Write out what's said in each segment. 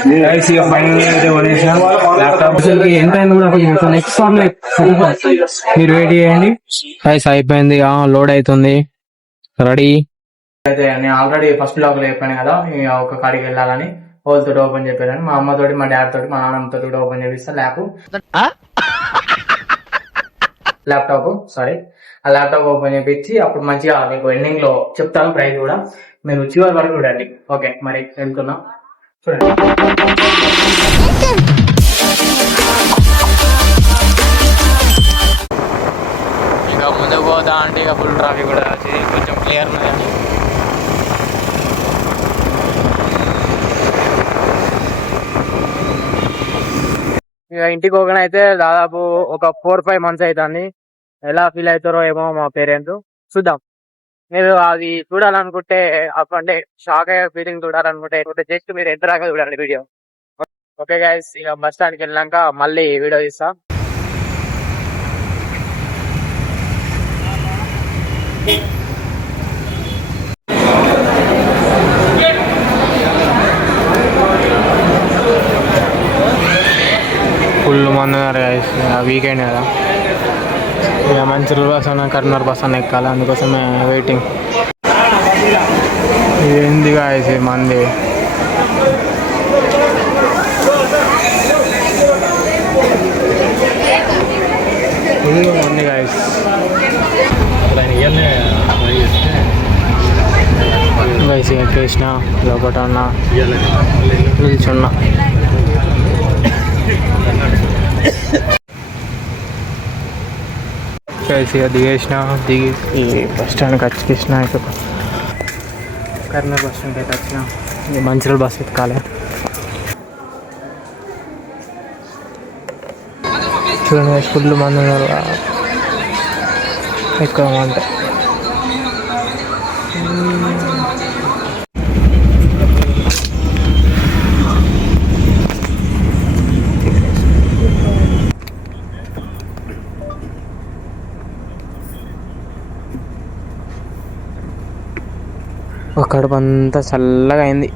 ఎంత అయింది కూడా నెక్స్ట్ సార్ మీరు వెయిట్ చేయండి. గైస్ అయిపోయింది, లోడ్ అవుతుంది, రెడీ అయితే. నేను ఆల్రెడీ ఫస్ట్ బ్లాగ్ లో చెప్పాను కదా ఒక కాడికి వెళ్ళాలని, వాళ్ళతో ఓపెన్ చెప్పాను. మా అమ్మతోటి, మా డాడీ తోటి, మా నాన్నమ్మతో కూడా ఓపెన్ చేపిస్తా ల్యాప్టాప్ సారీ, ఆ ల్యాప్టాప్ ఓపెన్ చేపించి అప్పుడు మంచిగా మీకు ఎండింగ్ లో చెప్తాను ప్రైస్ కూడా. మీరు చివరి వరకు చూడండి. ఓకే, మరి వెళ్తున్నాం, చూడండి. ఇక ముందుకు పోతా అంటే ఇక ఫుల్ ట్రాఫిక్ కూడా వచ్చింది, కొంచెం క్లియర్ ఉన్నది. ఇక ఇంటికి పోగానే అయితే దాదాపు ఒక 4-5 months అవుతుంది. ఎలా ఫీల్ అవుతారో ఏమో మా పేరెంట్స్, చూద్దాం. మీరు అది చూడాలనుకుంటే అంటే షాక్ అయ్యే ఫీలింగ్ చూడాలనుకుంటే జస్ట్ మీరు ఎంత దాకా చూడండి వీడియో. ఓకే గైస్, ఇక బస్ స్టాండ్కి వెళ్ళాక మళ్ళీ వీడియో తీస్తా. ఫుల్ మంది ఉన్నారు గైస్, వీకెండ్ కదా. ఇక మంచిర్యాల బస్ అన్న కరీంనగర్ బస్ అన్న ఎక్కాలి, అందుకోసమే వెయిటింగ్. ఏంది గైస్ మంది, ఫుల్ మంది గైస్. గైస్ ఎక్కేసిన లోపల ఉన్నా, నిల్చున్నా. ఇక దిగేసిన, దిగి ఈ బస్ స్టాండ్కి వచ్చేసిన. ఇక కరీంనగర్ బస్ స్టాండ్కి అయితే వచ్చిన, మంచిర్యాల బస్ ఎక్కాలి. చూడండి ఫుల్ మంది ఉన్నారు ఎక్కువ అంటే. కడుపు అంతా చల్లగా అయింది.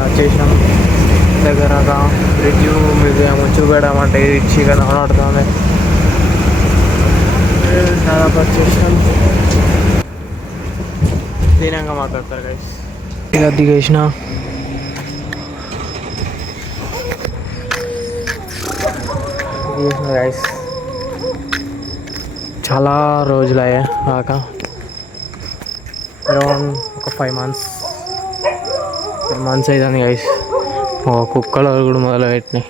వచ్చేసినాం దగ్గరగా. బ్రిడ్జ్ మ్యూజియం చూపెడమంటే ఇచ్చి కదా ఆడుతుంది. దాదాపు వచ్చేసినాం, దీనంగా మాట్లాడతారు గైస్. ఇక దిగేసిన, గైస్ చాలా రోజులు అయ్యా కాక, అరౌండ్ ఒక 5 months అవుతుంది గైస్. కుక్కలు కూడా మొదలు పెట్టినాయి.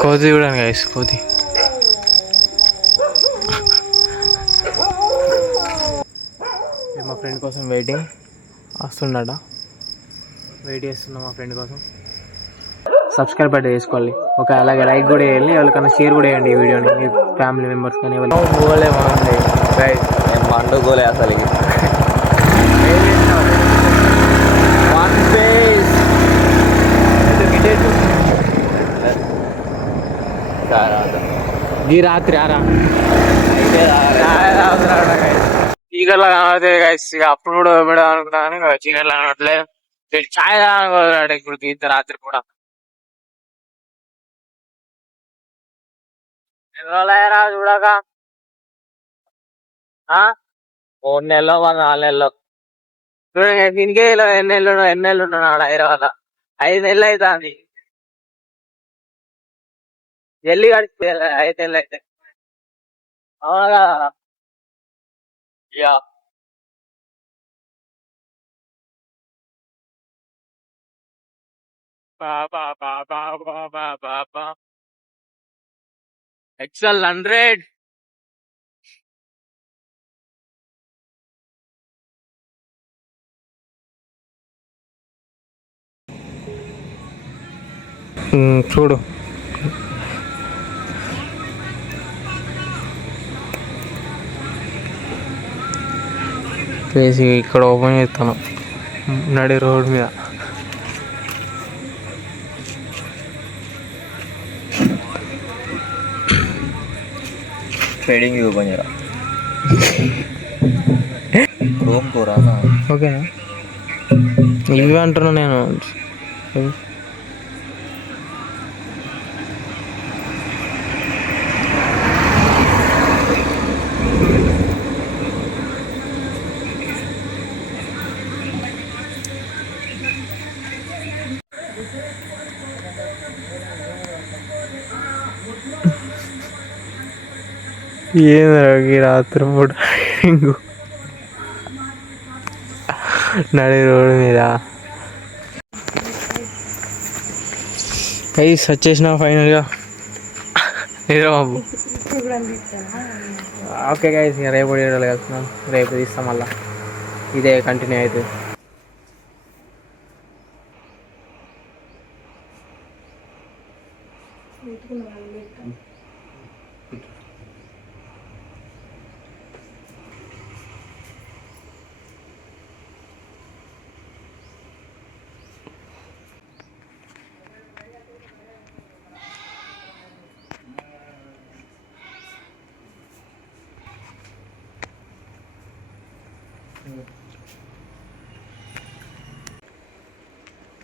కోతి చూడండి గైస్, కోతి. మా ఫ్రెండ్ కోసం వెయిటింగ్, వస్తుండట, వెయిట్ చేస్తున్నా మా ఫ్రెండ్ కోసం. సబ్స్క్రైబ్ అయితే చేసుకోవాలి. ఓకే, అలాగే లైక్ కూడా వేయాలి, ఎవరికైనా షేర్ కూడా వేయండి ఈ వీడియోని, మీ ఫ్యామిలీ మెంబర్స్ కానీ. గోలే బాగుంది గైస్, మండు గోలే అసలు. ఈ రాత్రి ఆరా చీకట్లో కనబడితే గైస్, ఇక అప్పుడు కూడా పెడదాం అనుకుంటాను, చీకట్లో కనబడలేదు. ఛాయ్ తాగడానికి ఇప్పుడు ఇంత రాత్రి కూడా. ఎన్ని రోజులయ్యారా చూడక? 3 నెలలో 4 నెలలో చూడండి. దీనికే ఇలా ఎన్ని నెలలు ఉన్నాడు హైదరాబాద్. 5 నెలలు అవుతుంది. జల్లి గడిచిపోయాలి 5 నెలలు అయితే. అవునా కదా? Yeah, XL 100. చూడు వేసి ఇక్కడ ఓపెన్ చేస్తాను నడి రోడ్ మీద. ఫేడింగ్ ఓపెన్ చేయరా క్రోమ్ కోరా ఓకేనా? ఇవి అంటున్నా నేను. ఏంది రాత్రి పూట నడి రోడ్డు మీద గైస్ వచ్చేసిన ఫైనల్గా బాబు. ఓకే గైస్, ఇక రేపు వీడియోలో కలుస్తున్నాం. రేపు తీస్తాం మళ్ళా, ఇదే కంటిన్యూ అవుతుంది.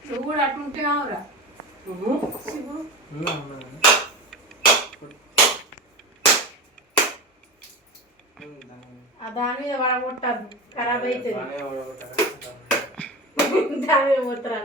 నువ్వు కూడా అట్లుంటే కావురా దాని మీద పడగొట్టద్దు, ఖరాబ్ అవుతుంది. దాని మీద పోతారా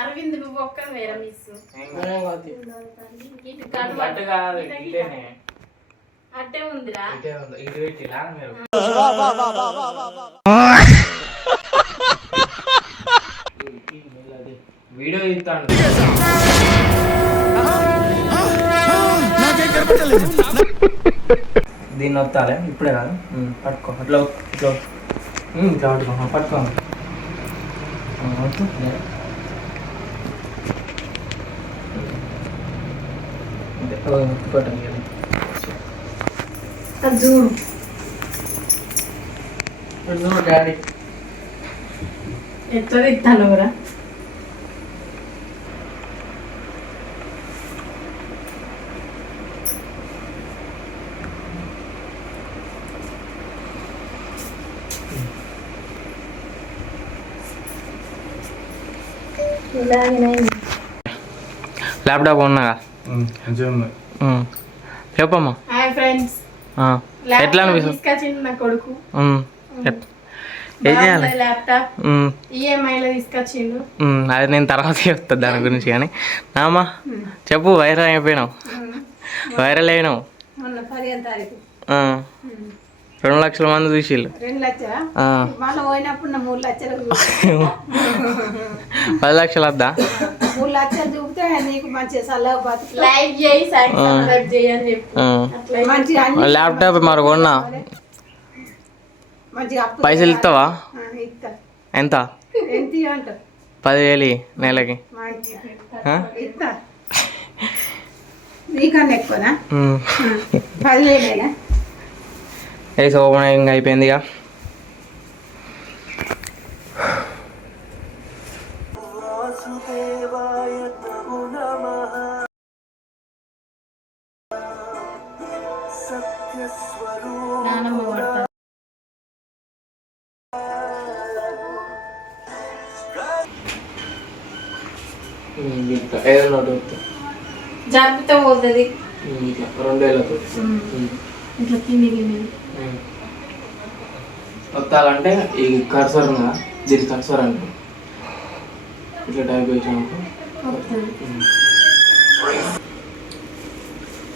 అరవింద్ నువ్వు ఒక్కని వేరే మిస్ అట్టే ఉందిరా. వీడియో ఇస్తాను. దీన్ని వస్తాలే ఇప్పుడే కాదు, పట్టుకో అట్లా ఇట్లా ఇట్లా పట్టుకో పట్టుకో చూడు డాడీ ఎట్లా ఇస్తాను కూడా. ల్యాప్టాప్ ఉన్నాగా చెప్పమ్మా. హాయ్ ఫ్రెండ్స్, ఎట్లా తీసుకొచ్చింది నా కొడుకు. ఏం చేయాలి? ల్యాప్టాప్ ఈఎంఐలో తీసుకొచ్చిండు. అది నేను తర్వాత చెప్తా దాని గురించి. కానీ నామా చెప్పు, వైరల్ అయిపోయినావు, వైరల్ అయినావు. మొన్న 15వ తారీఖు 2 లక్షల మంది చూసిళ్ళు. 2 లక్షలా? మళ్ళీ పోయినప్పుడు నా 3 లక్షలు 10 లక్షలు వద్దా? 3 లక్షలు చూపితే నీకు మంచిగా సల్లగా బతుకు. లైక్ చేయి, సబ్స్క్రైబ్ చేయి అని చెప్పి మంచిగా ల్యాప్టాప్ మరి కొన్నా. పైసలు ఇస్తావా? ఎంత? 10,000 నెలకి. నీకన్నా ఎక్కువనా? 10,000 వేసి ఓపెన్ అయిపోయింది ఇక. ఏదైనా జరిపితే పోతుంది. ఇట్లా 2,000 ఇట్లా తిని వస్తాలంటే ఈ కర్సర్ ఉందా, దీని కర్సర్ అంటే ఇట్లా టైప్ చేసాము.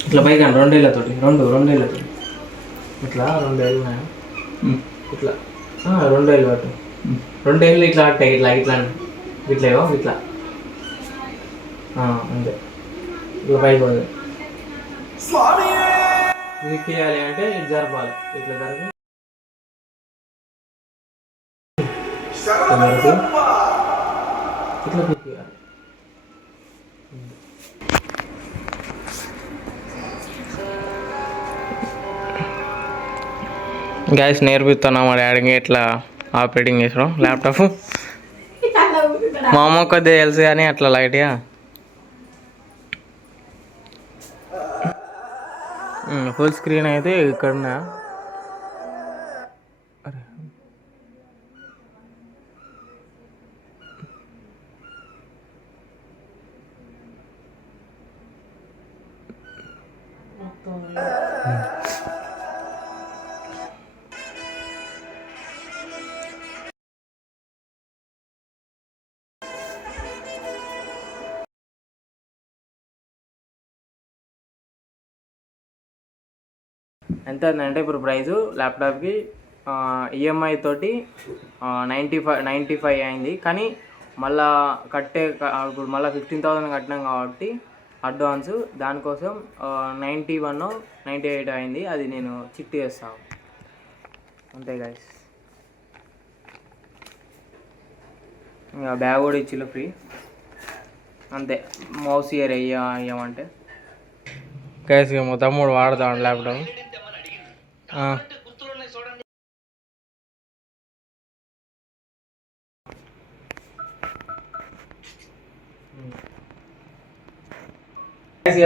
ఇట్లా పైకి రెండేళ్ళతోటి రెండేళ్ళతోటి ఇట్లా రెండేళ్ళు ఉన్నాయా ఇట్లా రెండేళ్ళు పట్టు రెండేళ్ళు ఇట్లా అట్టాయి ఇట్లా ఇట్లా ఇట్లేవో ఇట్లా అంతే ఇట్లా పైకి పోదు ఇది చేయాలి అంటే ఇది జరపాలి ఇట్లా జరిపి ఇట్లా తిప్పియాలి గ్యాస్ నేర్పిస్తున్నా మా డాడీకి ఎట్లా ఆపరేటింగ్ చేసాం ల్యాప్టాప్ మా అమ్మ కొద్దిగా తెలుసు కానీ అట్లా లైట్గా ఫుల్ స్క్రీన్ అయితే ఇక్కడ ఎంత అంటే ఇప్పుడు ప్రైజు ల్యాప్టాప్కి ఈఎంఐ తోటి 95 అయింది. కానీ మళ్ళా ఇప్పుడు మళ్ళీ 15,000 కట్టినాం కాబట్టి అడ్వాన్స్ దానికోసం 98 అయింది. అది నేను చిట్టి చేస్తాను అంతే గైస్. ఇంకా బ్యాగ్ కూడా ఇచ్చిల్లు ఫ్రీ అంతే. మౌస్ ఇయర్ అయ్యామంటే గైస్ ఇక మా తమ్ముడు వాడతాడు ల్యాప్టాప్.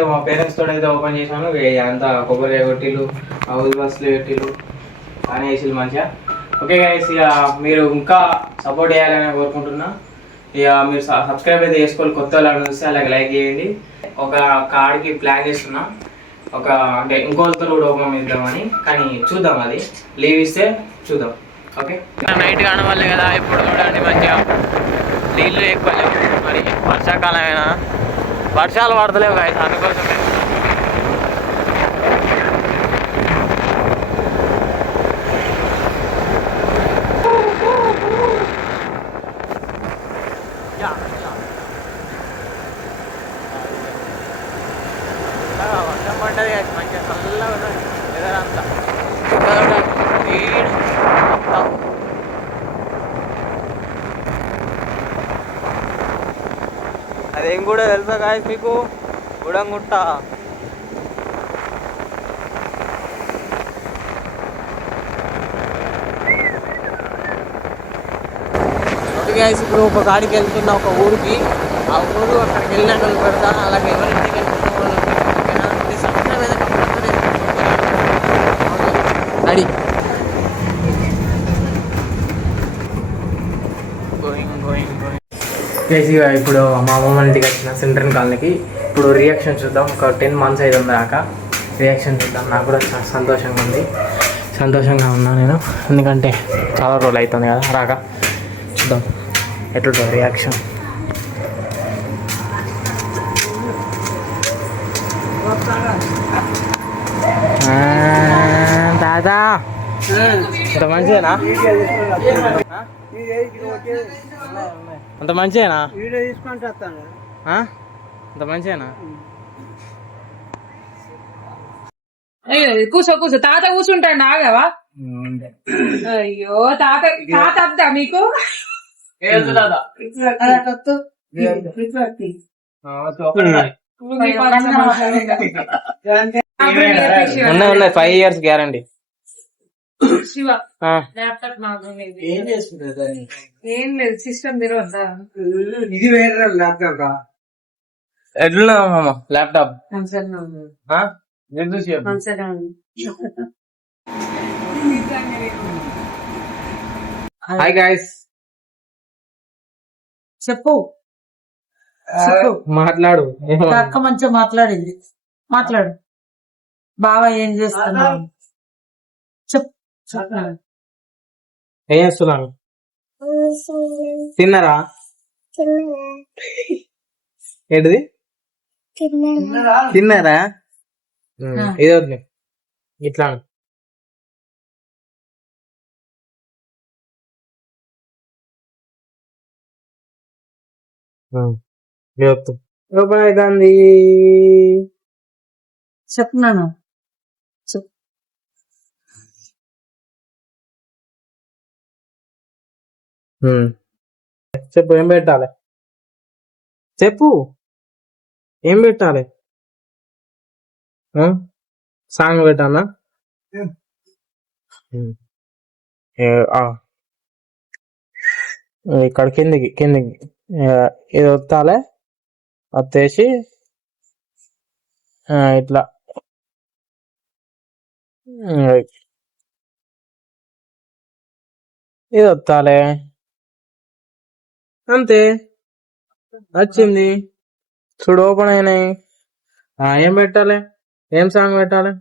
మా పేరెంట్స్ తోటి అయితే ఓపెన్ చేసాను. అంతా కొబ్బరి కొట్టిలు హౌస్ బస్సులు పెట్టిలు కానీ వేసిలు మంచిగా. ఓకే గైస్, ఇక మీరు ఇంకా సపోర్ట్ చేయాలని కోరుకుంటున్నా. ఇక మీరు సబ్స్క్రైబ్ అయితే చేసుకోవాలి. కొత్త వాళ్ళు చూస్తే అలాగే లైక్ చేయండి. ఒక కార్డ్కి ప్లాన్ చేస్తున్నా, అంటే ఇంకోళ్ళతో కూడా ఓపెన్ ఇద్దామని. కానీ చూద్దాం, అది లీవ్ ఇస్తే చూద్దాం. ఓకే, నైట్ కానవాళ్ళే కదా. ఇప్పుడు చూడండి మంచిగా నీళ్ళు ఎక్కువ లేవు. మరి వర్షాకాలం అయినా వర్షాలు పడతలేవు కదా, అందుకోసమే. వర్షం పడ్డది మంచిగా చల్లగా ఉన్నది ఎదరంతా. అదేం కూడా తెలుసా గాయస్ మీకు, గుడంగుట్ట. ఓకే గాయస్, ఇప్పుడు ఒక గాడికి వెళ్తున్నా ఒక ఊరికి. ఆ ఊరు అక్కడికి వెళ్ళినట్టు పెడతా. అలాగే ఎవరింటికి రెడీ బేసిక్గా ఇప్పుడు మా అమ్మమ్మ ఇంటికి వచ్చిన సెంట్రల్ కాలనీకి. ఇప్పుడు రియాక్షన్ చూద్దాం. ఒక 10 months అవుతుంది దాకా రియాక్షన్ చూద్దాం. నాకు కూడా చాలా సంతోషంగా ఉన్నా నేను, ఎందుకంటే చాలా రోజులు అవుతుంది కదా రాక. చూద్దాం ఎట్లుంటుంది రియాక్షన్. దాదా అంత మంచిదేనా? అంత మంచిదేనా? అంత మంచిదేనా? కూర్చో తాత కూర్చుంటాడు. ఆగావా? అయ్యో తాత అద్దా మీకు? ఉన్నాయి 5 years గ్యారంటీ. శివ ల్యాప్టాప్ ఏం లేదు, సిస్టమ్ తిరగద్దా? ఇది వేరే ల్యాప్టాప్. ఎట్లా మామ ల్యాప్టాప్? హాయ్ గాయస్, చెప్పు మాట్లాడు. అక్క మంచిగా మాట్లాడు. బాగా ఏం చేస్తున్నావు చెప్పు. ఏం చేస్తున్నాను? తిన్నారా? ఏంటిది తిన్నారా? ఇది వద్దు ఇట్లా అను. ఇది వద్దు ఓపెన్ అవుతుంది. చెప్తున్నాను చెప్పు ఏం పెట్టాలి చెప్పు ఏం పెట్టాలి సాంగ్ పెట్టానా ఇక్కడ కిందికి ఇది వత్తాలే వచ్చేసి ఇట్లా ఇది వత్తాలే అంతే వచ్చింది చూడు ఓపెన్ అయినాయి. ఏం పెట్టాలి ఏం సాంగ్ పెట్టాలి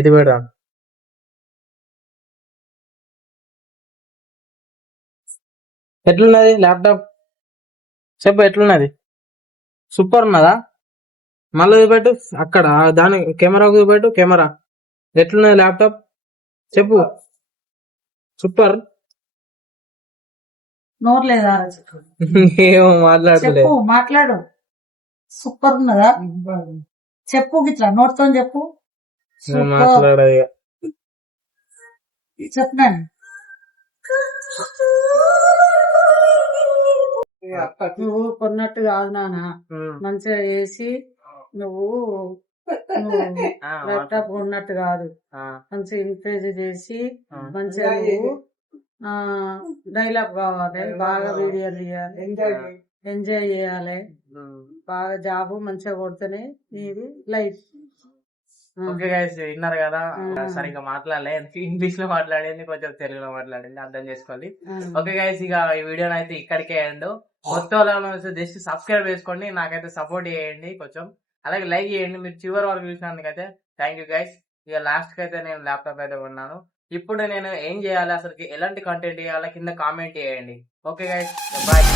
ఇది పెడదాం. ఎట్లున్నది ల్యాప్టాప్ చెప్పు ఎట్లున్నది సూపర్ ఉన్నదా మళ్ళీ చూపెట్టు అక్కడ దాని కెమెరాకు చూపెట్టు కెమెరా ఎట్లున్నది ల్యాప్టాప్ చెప్పు సూపర్ నోరు లేదా ఏమో మాట్లాడలే చెప్పు మాట్లాడు సూపర్ ఉన్నదా చెప్పు గిట్లా నోట్తో చెప్పు మాట్లాడదు చెప్తాను నువ్వు కొన్నట్టు కాదు నాన్న మంచిగా చేసి నువ్వు ల్యాప్టాప్ కొన్నట్టు కాదు మంచిగా ఎంకరేజ్ చేసి మంచిగా నువ్వు డైలాగ్ కావాలి బాగా వీడియోలు తీయాలి ఎంజాయ్ చేయాలి బాగా జాబ్ మంచిగా కొడితేనే నీది లైఫ్. ఓకే గైస్ విన్నారు కదా సరిగ్గా మాట్లాడలే ఇంగ్లీష్ లో మాట్లాడింది కొంచెం తెలుగులో మాట్లాడింది అర్థం చేసుకోవాలి. ఓకే గైస్ ఇక ఈ వీడియోని అయితే ఇక్కడికే ఎండ్. కొత్త జస్ట్ సబ్స్క్రైబ్ చేసుకోండి నాకైతే సపోర్ట్ చేయండి కొంచెం అలాగే లైక్ చేయండి. మీరు చివరి వరకు చూసినందుకైతే థ్యాంక్ యూ గైస్. ఇక లాస్ట్ కి అయితే నేను ల్యాప్టాప్ అయితే కొన్నాను. ఇప్పుడు నేను ఏం చేయాలి అసలు ఎలాంటి కంటెంట్ చేయాలి కింద కామెంట్ చేయండి. Okay guys bye.